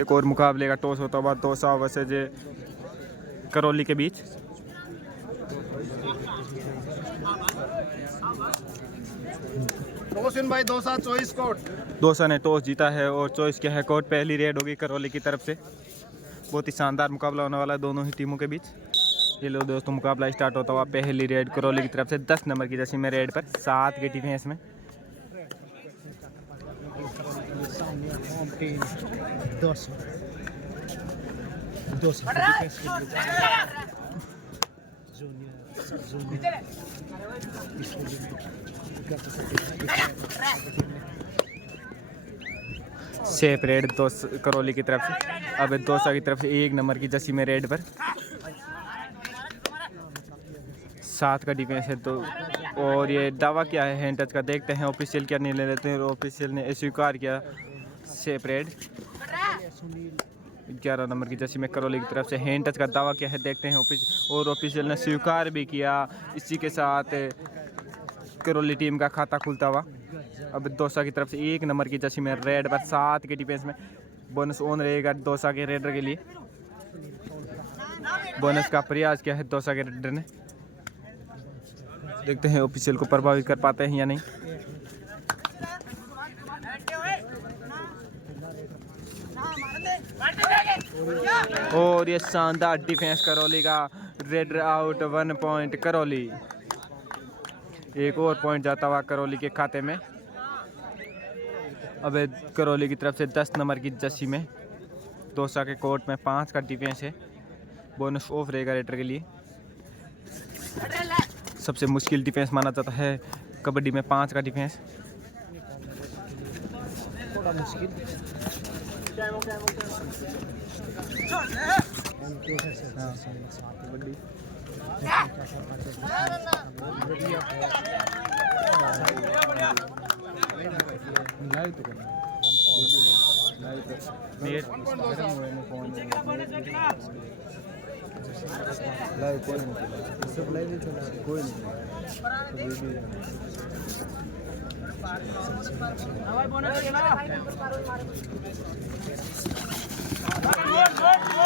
एक और मुकाबले का टॉस होता हुआ दोसा वर्सेज करौली के बीच। टॉस इन भाई दोसा चॉइस कोर्ट। दोसा ने टॉस जीता है और चॉइस किया है कोर्ट। पहली रेड होगी करौली की तरफ से। बहुत ही शानदार मुकाबला होने वाला है दोनों ही टीमों के बीच। ये लो दोस्तों, मुकाबला स्टार्ट होता हुआ पहली रेड करौली की तरफ से 10 नंबर की जर्सी में रेड पर 7 की टीम है इसमें। सेफ रेड करौली की तरफ से। अब दोसा की तरफ से 1 नंबर की जर्सी में रेड पर 7 का डिफेंस है। तो और ये दावा क्या है हैंड टच का, देखते हैं ऑफिशियल क्या निर्णय लेते हैं। ऑफिशियल ने स्वीकार किया सेफ रेड। 11 नंबर की जर्सी में करौली की तरफ से हैंड टच का दावा क्या है, देखते हैं और ऑफिशियल ने स्वीकार भी किया। इसी के साथ करौली टीम का खाता खुलता हुआ। अब दोसा की तरफ से 1 नंबर की जर्सी में रेड पर 7 के डिफेंस में बोनस ऑन रहेगा दोसा के रेडर के लिए। बोनस का प्रयास किया है दोसा के रेडर ने, देखते हैं ऑफिशियल को प्रभावित कर पाते हैं या नहीं। और ये शानदार डिफेंस करौली का। Raider out 1 point Karauli. एक और पॉइंट जाता हुआ करौली के खाते में। अब करौली की तरफ से 10 नंबर की जर्सी में दोसा के कोर्ट में 5 का डिफेंस है। बोनस ऑफ रहेगा रेडर के लिए। सबसे मुश्किल डिफेंस माना जाता है कबड्डी में 5 का डिफेंस। थोड़ा मुश्किल।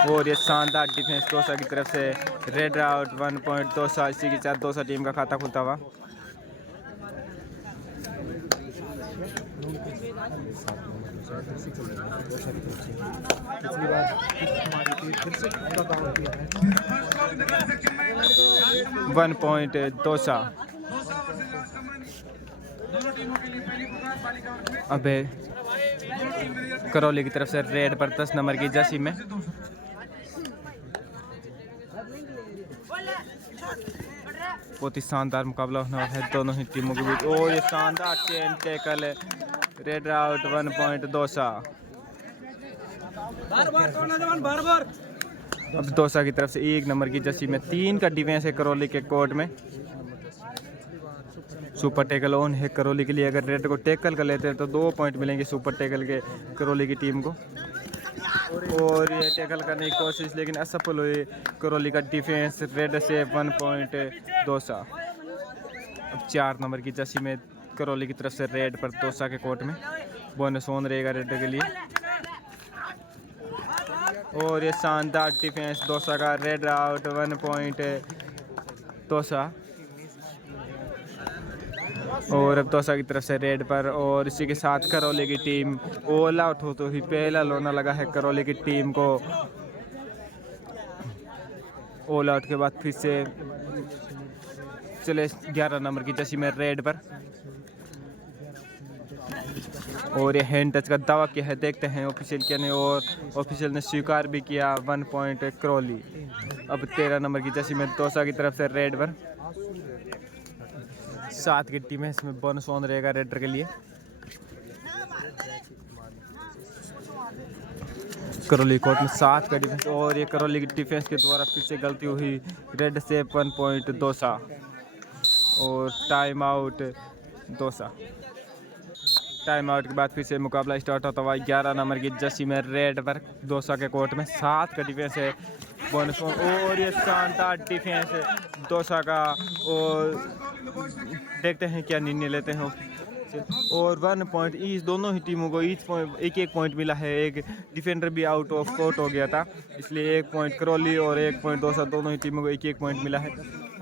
और ये शानदार डिफेंस दोसा की तरफ से। Red out 1 point dosa. इसी के साथ दोसा टीम का खाता खुलता हुआ। One point dosa. अबे करौली की तरफ से रेड पर 10 नंबर की जर्सी में बहुत ही शानदार मुकाबला होने वाला है दोनों ही टीमों के बीच। और ये शानदार chain tackle. Red out 1 point dosa. अब दोसा की तरफ से 1 नंबर की जर्सी में 3 का डिफेंस है करौली के कोर्ट में। सुपर टैकल ऑन है करौली के लिए। अगर रेड को टैकल कर लेते हैं तो 2 पॉइंट मिलेंगे सुपर टैकल के करौली की टीम को। और ये टैकल करने की कोशिश लेकिन असफल हुई करौली का डिफेंस। रेड से 1 पॉइंट दोसा। अब 4 नंबर की जर्सी में करौली की तरफ से रेड पर दोसा के कोर्ट में। बोनस ऑन रहेगा रेड के लिए। और ये शानदार डिफेंस दोसा का। Red out 1 point dosa. और अब दोसा की तरफ से रेड पर। और इसी के साथ करौली की टीम ऑल आउट होते हुए पहला लोना लगा है करौली की टीम को। ऑल आउट के बाद फिर से चले 11 नंबर की जर्सी में रेड पर। और ये हैंड टच का दावा किया है, देखते हैं ऑफिशियल क्या ने। और ऑफिशियल ने स्वीकार भी किया 1 पॉइंट करौली। अब 13 नंबर की जर्सी में दोसा की तरफ से रेड पर 7 की टीम है। इसमें बोनस ऑन रहेगा रेडर के लिए। करौली कोर्ट में 7 का डिफेंस। और ये करौली की डिफेंस के द्वारा फिर से गलती हुई। रेड से 1 पॉइंट दोसा। और time out dosa. Time out के बाद फिर से मुकाबला स्टार्ट होता हुआ 11 नंबर की जर्सी में रेड पर दोसा के कोर्ट में 7 का डिफेंस है। बोनस और ये शानदार डिफेंस है दोसा का। और देखते हैं क्या निर्णय लेते हैं से, और 1 पॉइंट ईच दोनों ही टीमों को एक एक पॉइंट मिला है। एक डिफेंडर भी आउट ऑफ कोर्ट हो गया था, इसलिए 1 पॉइंट करौली और 1 पॉइंट दौसा, दोनों ही टीमों को एक एक पॉइंट मिला है।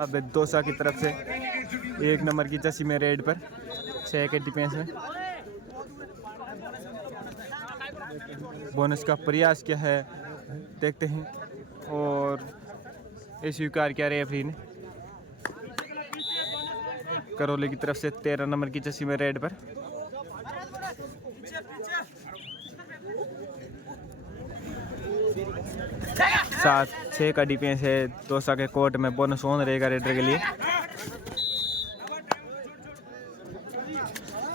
अब दौसा की तरफ से 1 नंबर की जर्सी में रेड पर 6 के डिफेंस में बोनस का प्रयास किया है, देखते हैं, और ये स्वीकार किया रेफरी ने। करौली की तरफ से 13 नंबर की जर्सी में रेड पर 7-6 का डिफेंस है दौसा के कोर्ट में। बोनस ऑन रहेगा रेडर के लिए।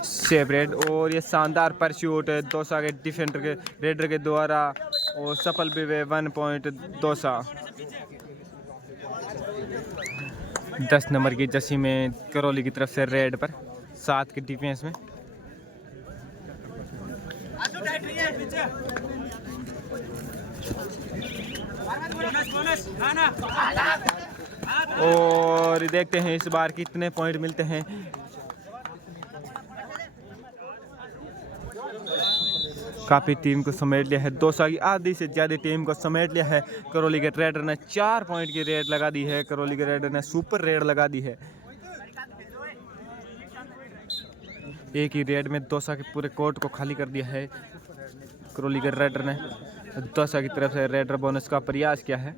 सेफ रेड, और ये शानदार परस्यूट है दौसा के डिफेंडर के रेडर के द्वारा, और सफल भी वे 1 पॉइंट दौसा। 10 नंबर की जर्सी में करौली की तरफ से रेड पर 7 के डिफेंस में और देखते हैं इस बार कितने पॉइंट मिलते हैं। काफ़ी टीम को समेट लिया है, दौसा की आधी से ज़्यादा टीम को समेट लिया है। करौली के रेडर ने 4 पॉइंट की रेड लगा दी है। करौली के रेडर ने सुपर रेड लगा दी है। एक ही रेड में दौसा के पूरे कोर्ट को खाली कर दिया है। करौली के रेडर ने दौसा की तरफ से रेडर बोनस का प्रयास किया है,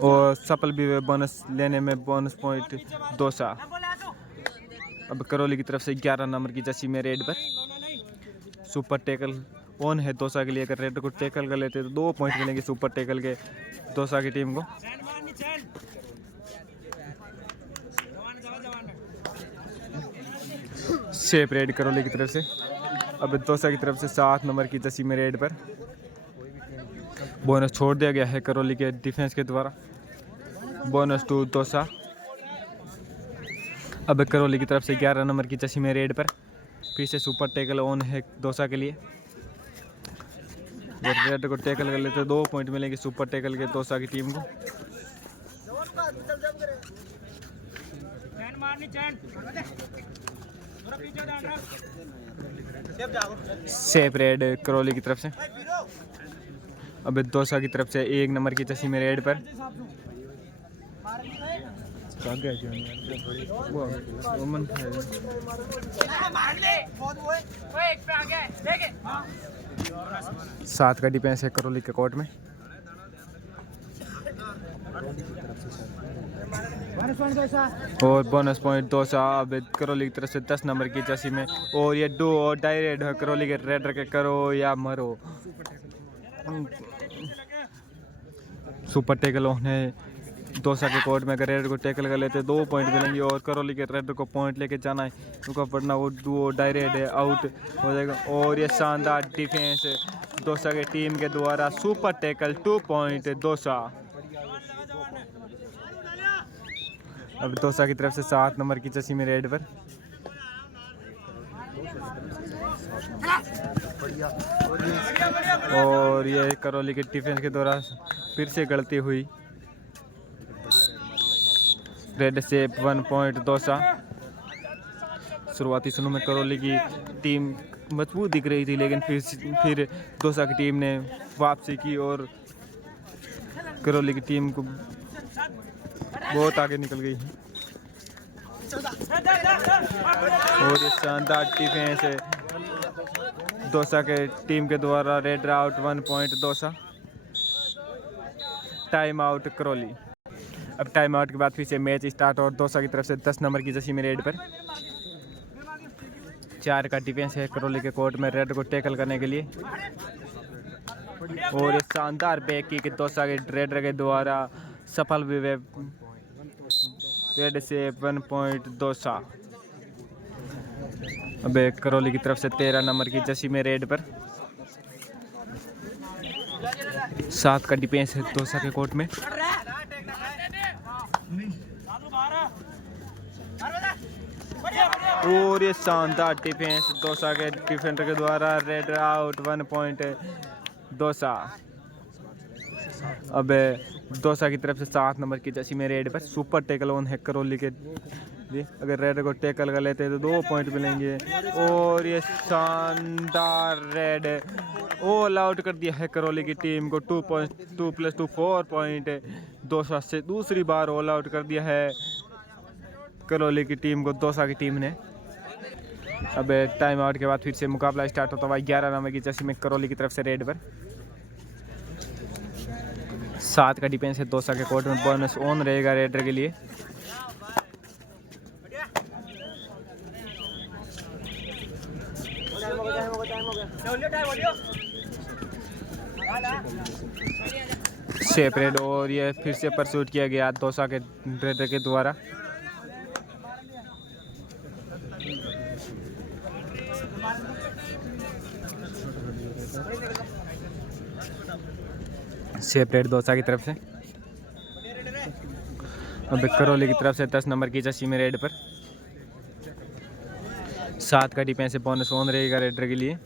और सफल भी हुए बोनस लेने में। Bonus point Dausa. अब करौली की तरफ से 11 नंबर की जर्सी में रेड पर सुपर टैकल ऑन है दौसा के लिए। अगर रेडर को टैकल कर लेते तो 2 पॉइंट मिलेंगे सुपर टैकल के दौसा की टीम को। सेफ रेड करौली की तरफ से। अब दौसा की तरफ से 7 नंबर की जर्सी में रेड पर बोनस छोड़ दिया गया है करौली के डिफेंस के द्वारा। Bonus to Dausa. अब करौली की तरफ से 11 नंबर की जर्सी में रेड पर फिर से सुपर टैकल ऑन है दौसा के लिए। अगर रेड को टैकल कर लेते तो 2 पॉइंट मिलेंगे सुपर टैकल के दौसा की टीम को। सेफ रेड करौली की तरफ से। अब दौसा की तरफ से 1 नंबर की जर्सी में रेड पर 7 का डिफेंस है करौली के कोर्ट में। और बोनस पॉइंट दौसा। अब करौली की तरफ से 10 नंबर की जर्सी में, और ये डू और डाई रेड है करौली के रेडर के, करो या मरो। सुपर टैकल है दौसा के कोर्ट में। अगर रेडर को टैकल कर लेते 2 पॉइंट मिलेंगे, और करौली के रेडर को पॉइंट लेके जाना है, उनका वरना वो डू और डाई रेड है आउट हो जाएगा। और ये शानदार डिफेंस दौसा के टीम के द्वारा। Super tackle 2 point Dausa. अब दौसा की तरफ से 7 नंबर की जर्सी में रेड पर और ये करौली के डिफेंस के द्वारा फिर से गलती हुई। रेड से 1 पॉइंट दौसा। शुरुआती समय में करौली की टीम मजबूत दिख रही थी, लेकिन फिर दौसा की टीम ने वापसी की और करौली की टीम को बहुत आगे निकल गई है। और ये शानदार डिफेंस है दौसा के टीम के द्वारा। Red out 1 point Dausa. Time out Karauli. अब टाइम आउट के बाद फिर से मैच स्टार्ट, और दौसा की तरफ से 10 नंबर की जर्सी में रेड पर 4 का डिफेंस है करौली के कोर्ट में रेड को टैकल करने के लिए। और ये शानदार बैक किक दौसा के रेडर के द्वारा सफल भी हुए। रेड से 1 पॉइंट दौसा। अब करौली की तरफ से 13 नंबर की जर्सी में रेड पर 7 का डिफेंस है दौसा के कोर्ट में। और ये शानदार डिफेंस दौसा के डिफेंडर के द्वारा। Red out 1 point Dausa. अब दौसा की तरफ से 7 नंबर की जर्सी में रेड पर सुपर टैकल ऑन है करौली के अगर रेड को टैकल कर लेते हैं तो 2 पॉइंट मिलेंगे। और ये शानदार रेड ऑल आउट कर दिया है करौली की टीम को। 2 + 2 4 पॉइंट 200 से दूसरी बार ऑल आउट कर दिया है करौली की टीम को दौसा की टीम ने। अब टाइम आउट के बाद फिर से मुकाबला स्टार्ट होता हुआ 11 नंबर की जर्सी में करौली की तरफ से रेड पर 7 का डिफेंस है दौसा के कोर्ट में। बोनस ऑन रहेगा रेडर के लिए। सेपरेट और ये फिर से परसूट किया गया दौसा के रेडर के द्वारा। सेपरेट दौसा की तरफ से। अब करौली की तरफ से 10 नंबर की जर्सी में रेड पर 7 का डिफेंस है। बोनस ऑन रहेगा रेडर के लिए।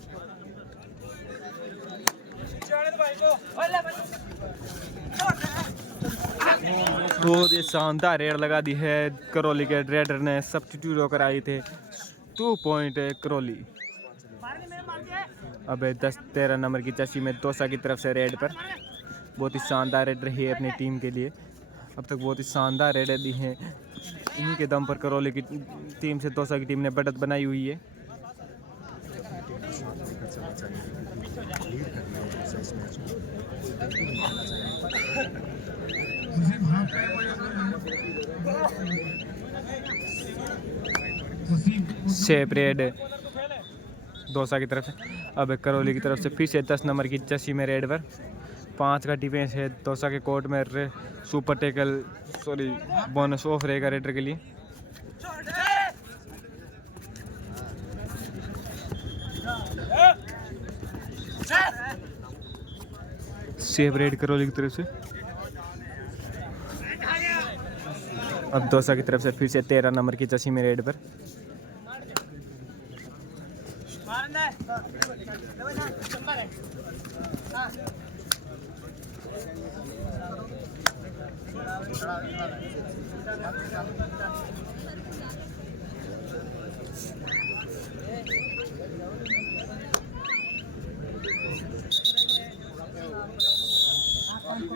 बहुत ही शानदार रेड लगा दी है करौली के रेडर ने। सब्स्टिट्यूट होकर आई थे 2 पॉइंट करौली। अब 10-13 नंबर की जर्सी में दौसा की तरफ से रेड पर बहुत ही शानदार रेड रही है अपनी टीम के लिए। अब तक बहुत ही शानदार रेड दी हैं। इन्हीं के दम पर करौली की टीम से दौसा की टीम ने बढ़त बनाई हुई है। सेपरेट दौसा की तरफ से। अब करौली की तरफ से फिर से 10 नंबर की जर्सी में रेड पर 5 का डिफेंस है दौसा के कोर्ट में। सुपर टैकल बोनस ऑफ रहेगा रेडर के लिए। सेव रेड करौली की तरफ से। अब दौसा की तरफ से फिर से 13 नंबर की जर्सी में रेड पर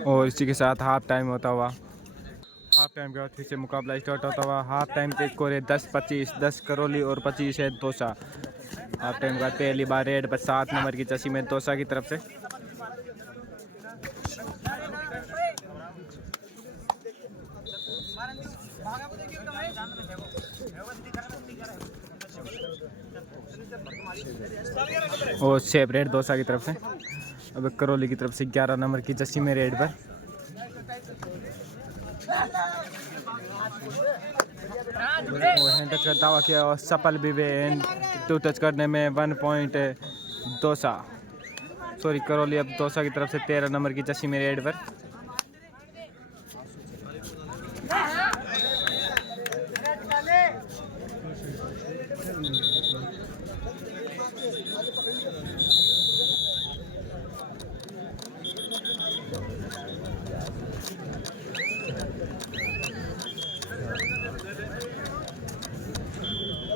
और इसी के साथ हाफ टाइम होता हुआ, हाफ टाइम के बाद फिर से मुकाबला स्टार्ट होता हुआ। हाफ टाइम पे स्कोर है 10-25, 10 करौली और 25 है दौसा। हाफ टाइम के बाद पहली बार रेड पर 7 नंबर की जर्सी में दौसा की तरफ से। और सेपरेट दौसा की तरफ से। अब करौली की तरफ से 11 नंबर की जर्सी में रेड पर और हैंड टच का दावा किया और सफल भी वे हैंड टू टच करने में 1 पॉइंट दौसा करौली। अब दौसा की तरफ से 13 नंबर की जर्सी में रेड पर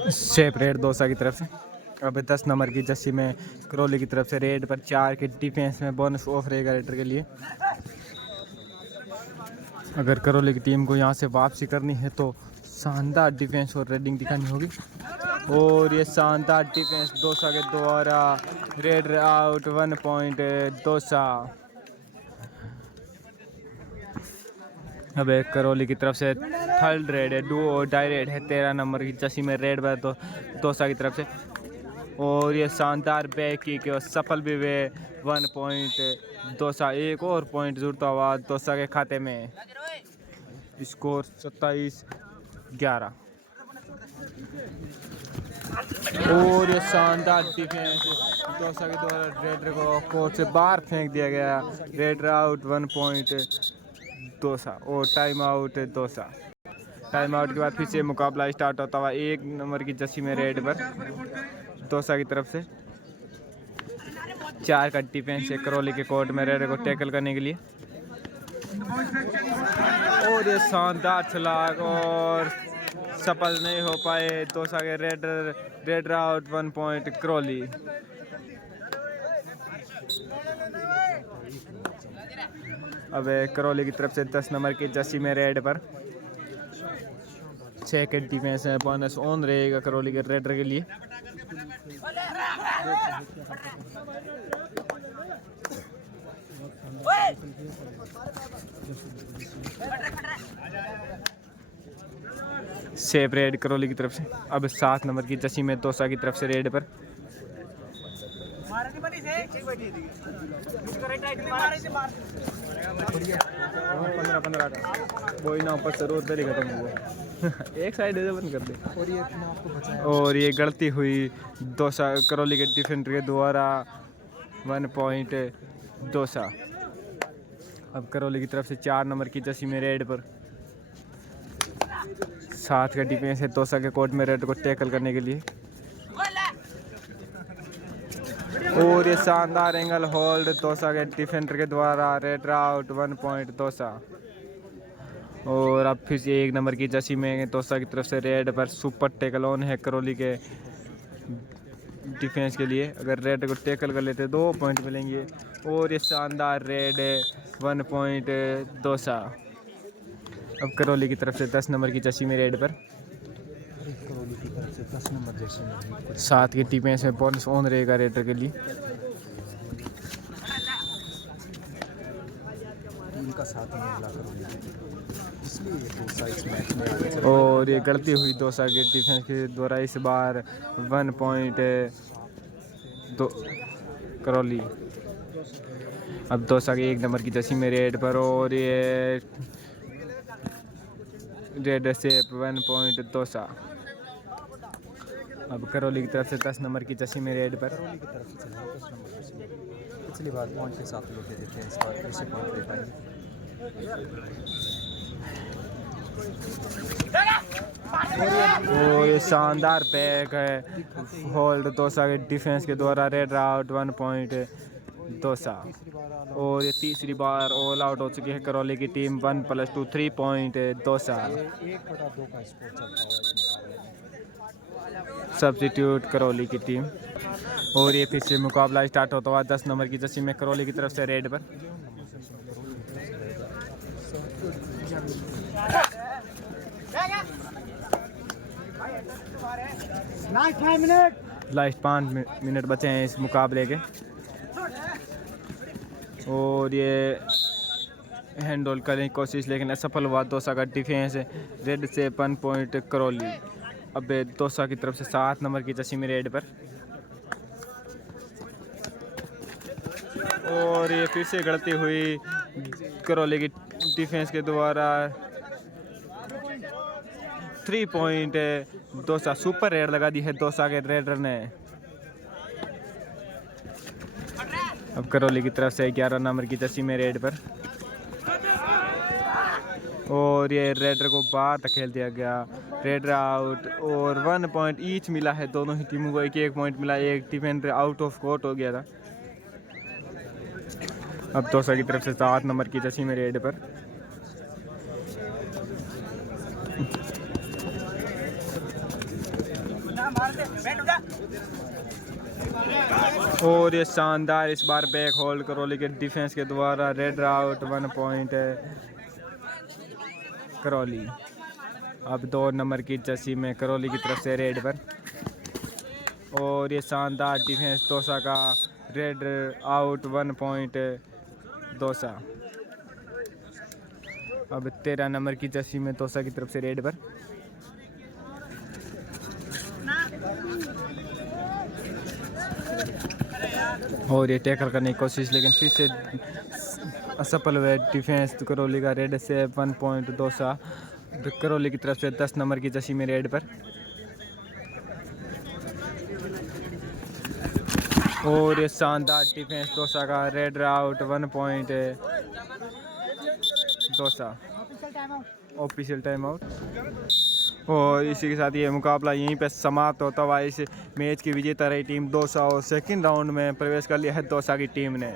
सेपरेट दौसा की तरफ से। अब 10 नंबर की जर्सी में करौली की तरफ से रेड पर 4 के डिफेंस में बोनस ऑफ रहेगा रेडर के लिए। अगर करौली की टीम को यहां से वापसी करनी है तो शानदार डिफेंस और रेडिंग दिखानी होगी। और ये शानदार डिफेंस दौसा के द्वारा। Red out 1 point Dausa. अब करौली की तरफ से थर्ड रेड है, डू और डाई रेड है 13 नंबर की जर्सी में रेड पर तो दौसा की तरफ से। और ये शानदार बैक किक सफल भी हुए 1 पॉइंट दौसा। एक और पॉइंट जुड़ता हुआ दौसा के खाते में। स्कोर 27-11। और ये शानदार डिफेंस दौसा के द्वारा रेडर को कोर्ट से बाहर फेंक दिया गया। रेडर आउट 1 पॉइंट दौसा और time out Dausa. Time out के बाद फिर से मुकाबला स्टार्ट होता हुआ 1 नंबर की जर्सी में रेड पर दौसा की तरफ से। 4 का डिफेंस है करौली के कोर्ट में रेडर को टैकल करने के लिए। और ये शानदार छलाक और सफल नहीं हो पाए दौसा के रेडर आउट 1 पॉइंट करौली। अब करौली की तरफ से 10 नंबर की जर्सी में रेड पर 6 के डिफेंस है, बोनस ऑन रहेगा करौली के रेडर के लिए। सेफ रेड करौली की तरफ से। अब 7 नंबर की जर्सी में दौसा की तरफ से रेड पर 15 का कोई ना ऊपर जरूर तेरी खत्म हुआ एक साइड बंद कर दे। और ये गलती हुई दौसा करौली के डिफेंडर के द्वारा 1 पॉइंट दौसा। अब करौली की तरफ से 4 नंबर की जर्सी में रेड पर 7 का डिफेंस है दौसा के कोर्ट में रेड को टैकल करने के लिए। और ये शानदार एंगल होल्ड दौसा के डिफेंडर के द्वारा रेड आउट 1 पॉइंट दौसा। और अब फिर से 1 नंबर की जर्सी में दौसा की तरफ से रेड पर सुपर टैकल ऑन है करौली के डिफेंस के लिए। अगर रेड को टैकल कर लेते 2 पॉइंट मिलेंगे। और ये शानदार रेड 1 पॉइंट दौसा। अब करौली की तरफ से 10 नंबर की जर्सी में रेड पर 7 की डिफेंस में बोनस ऑन रहेगा रेडर के लिए। और ये गलती हुई दौसा के डिफेंस के द्वारा इस बार 1 पॉइंट करौली। अब दौसा के 1 नंबर की जर्सी में रेड पर और ये रेड से 1 पॉइंट दौसा। अब करौली की तरफ से 10 नंबर की जर्सी में रेड पर पिछली बार पॉइंट के साथ लोग देते हैं, इस बार कैसे पॉइंट ले पाएंगे। और ये शानदार बैक है होल्ड दौसा के डिफेंस के द्वारा रेड आउट 1 पॉइंट दौसा। और ये तीसरी बार ऑल आउट हो चुकी है करौली की team 1+2 3 point Dausa. Substitute Karauli की टीम। और ये फिर से मुकाबला स्टार्ट होता हुआ 10 नंबर की जर्सी में करौली की तरफ से रेड पर लास्ट 5 मिनट बचे हैं इस मुकाबले के। और ये हैंडल करने की कोशिश लेकिन असफल हुआ दौसा का डिफेंस रेड से 1 पॉइंट करौली। अब दौसा की तरफ से 7 नंबर की जर्सी में रेड पर और ये फिर से गलती हुई करौली की डिफेंस के द्वारा 3 पॉइंट दौसा। सुपर रेड लगा दी है दौसा के रेडर ने। अब करौली की तरफ से 11 नंबर की जर्सी में रेड पर और ये रेडर को बाहर धकेल दिया गया, रेडर आउट। और 1 पॉइंट ईच मिला है दोनों ही टीमों को, 1-1 पॉइंट मिला। एक डिफेंडर आउट ऑफ कोर्ट हो गया था। अब दौसा की तरफ से 7 नंबर की जर्सी में रेड पर और ये शानदार इस बार बैक होल्ड करौली के डिफेंस के द्वारा रेड आउट 1 पॉइंट करौली। अब 2 नंबर की जर्सी में करौली की तरफ से रेड पर और ये शानदार डिफेंस दौसा का रेड आउट 1 पॉइंट दौसा। अब 13 नंबर की जर्सी में दौसा की तरफ से रेड पर और ये टैकल करने की कोशिश लेकिन फिर से असफल हुए डिफेंस करौली का रेड से 1 पॉइंट दौसा। करौली की तरफ से 10 नंबर की जर्सी में रेड पर और ये शानदार डिफेंस दौसा का red out 1 point Dausa. Official time out. और इसी के साथ ये मुकाबला यहीं पे समाप्त होता हुआ इस मैच की विजेता रही टीम दौसा और सेकंड राउंड में प्रवेश कर लिया है दौसा की टीम ने।